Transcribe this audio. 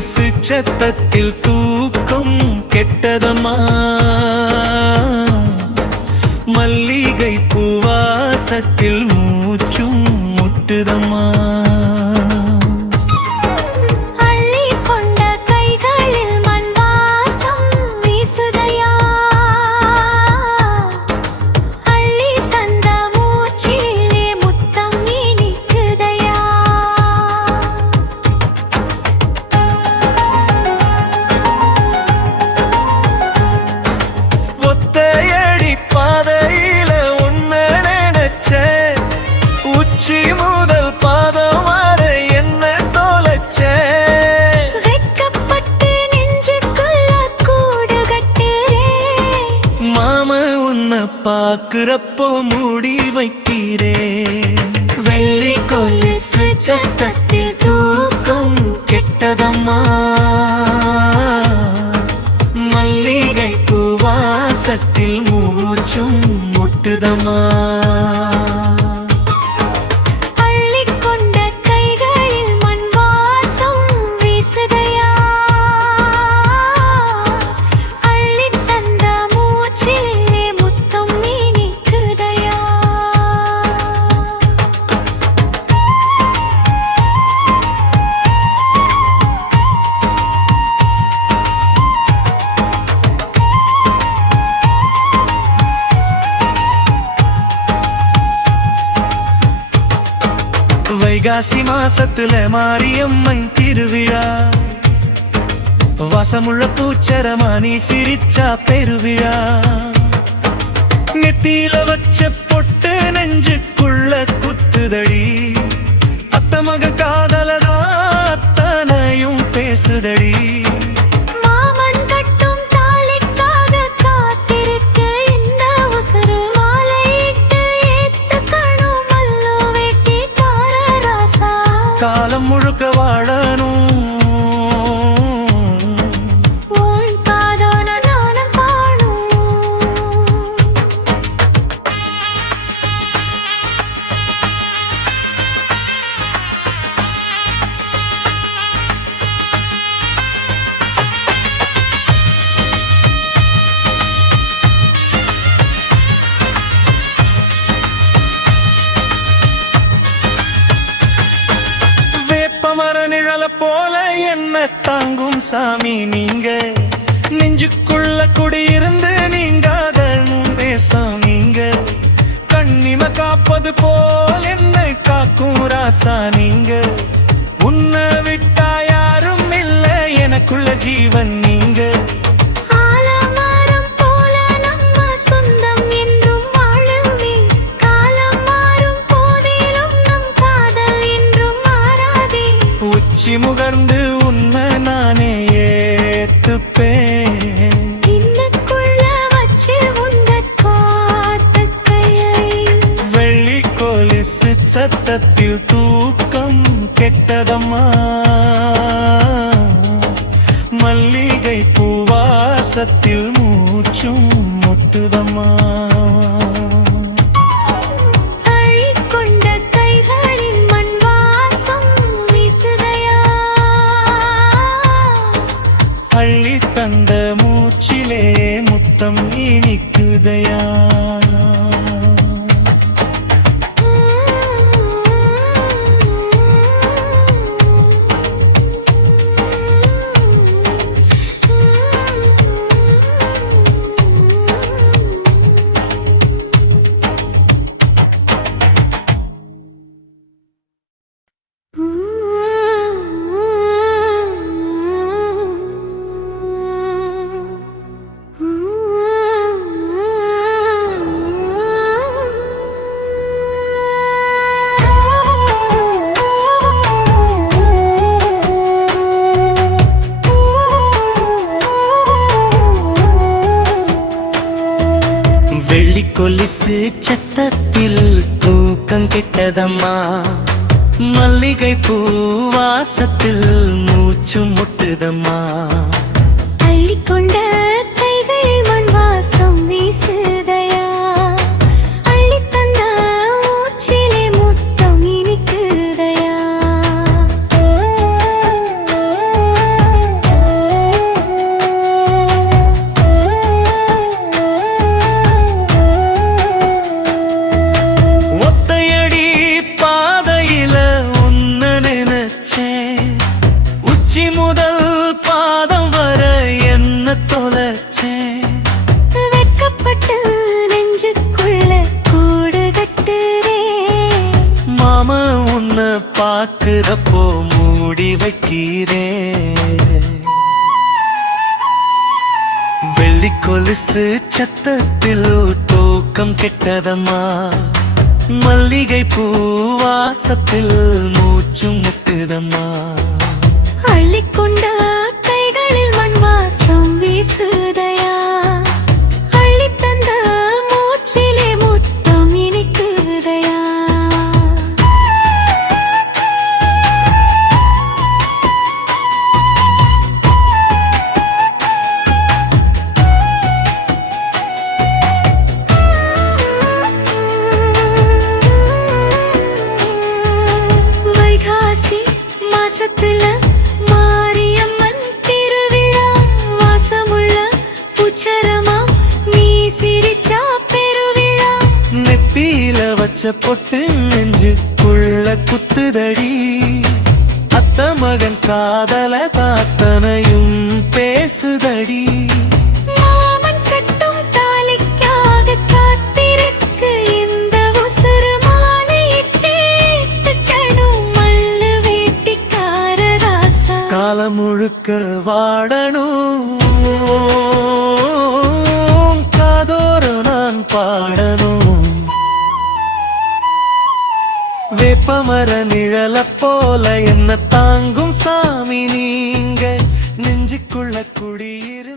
கொலுசு சத்தத்தில் தூக்கம் கெட்டதம்மா மல்லிகை பூவாசத்தில் மூச்சும் முட்டுதம்மா முதல் பாதம் வரை என்ன தோலச்சே வெக்கப்பட்டு நெஞ்சுக்குள்ள கூடு கட்டுறே மாம உன்னை பாக்குறப்போ மூடி வைக்கிறே வெள்ளி கொலுசு சத்தத்தில் தூக்கம் கெட்டதம்மா மல்லிகை பூவாசத்தில் மூச்சும் முட்டுதம்மா வைகாசி மாசத்துல மாரியம்மன் திருவிழா வாசமுள்ள பூச்சரமானி சிரிச்சா பெருவிழா நெத்தியில வச்ச பொட்டு நெஞ்சுக்குள்ள குத்துதடி அத்த மக காதலதா அத்தனையும் பேசுதடி காலம் முழுக்க வாழணும் மர நிழல போல என்ன தாங்கும் சாமி நீங்க நெஞ்சுக்குள்ள குடியிருந்து நீங்காத பேசும் நீங்க கண்ணிம காப்பது போல் என்ன காக்கும் ராசா நீங்க உன்னை விட்டா யாரும் இல்ல எனக்குள்ள ஜீவன் நீங்க உச்சி முகர்ந்து உன்னை நானே ஏத்துப்பேன் இன்னக்குள்ள வச்சு உந்த காத்துக்கையை வெள்ளி கொலுசு சத்தத்தில் தூக்கம் கெட்டதம்மா மல்லிகை பூவாசத்தில் மூச்சும் முட்டுதம்மா அள்ளி தந்த மூச்சிலே முத்தம் இனிக்குதையா கொலுசு சத்தத்தில் தூக்கம் கெட்டதம்மா மல்லிகை பூவாசத்தில் மூச்சு முட்டுதம்மா அள்ளிக்கொண்ட கைகளில் மண் வாசம் வீசுதையா அள்ளி தந்த மூச்சிலே முத்தம் இனிக்குதையா பாக்குறப்போ மூடி வைக்கிறேன். வெள்ளி கொலுசு சத்தத்தில் தூக்கம் கெட்டதம்மா, மல்லிகை பூவாசத்தில் மூச்சு முட்டுதம்மா. அள்ளிக்கொண்ட கைகளில் மண் வாசம் வீசுதையா, அள்ளித் தந்த மூச்சிலே முத்தம் இனிக்குதையா. வைகாசி மாசத்துல மாரியம்மன் திருவிழா, வாசமுள்ள உச்சரமா நீ சிரிச்சா பெருவிழா. நெத்தியில வச்ச பொட்டு நெஞ்சுக்குள்ள குத்துதடி, அத்த மகன் காதல தாத்தனையும் பேசுதடி. மாமன் கட்டும் தாலிக்காக காத்திருக்கு இந்த உசுறு மாலையிட்டேட்டுக்கணும் மல்லு வேட்டிக்கார ராசா. காலம் முழுக்க வாடணும், காதோரம் நான் பாடணும். வேப்பமர நிழல போல என்ன தாங்கும் சாமி நீங்க, நெஞ்சுக்குள்ள குடியிரு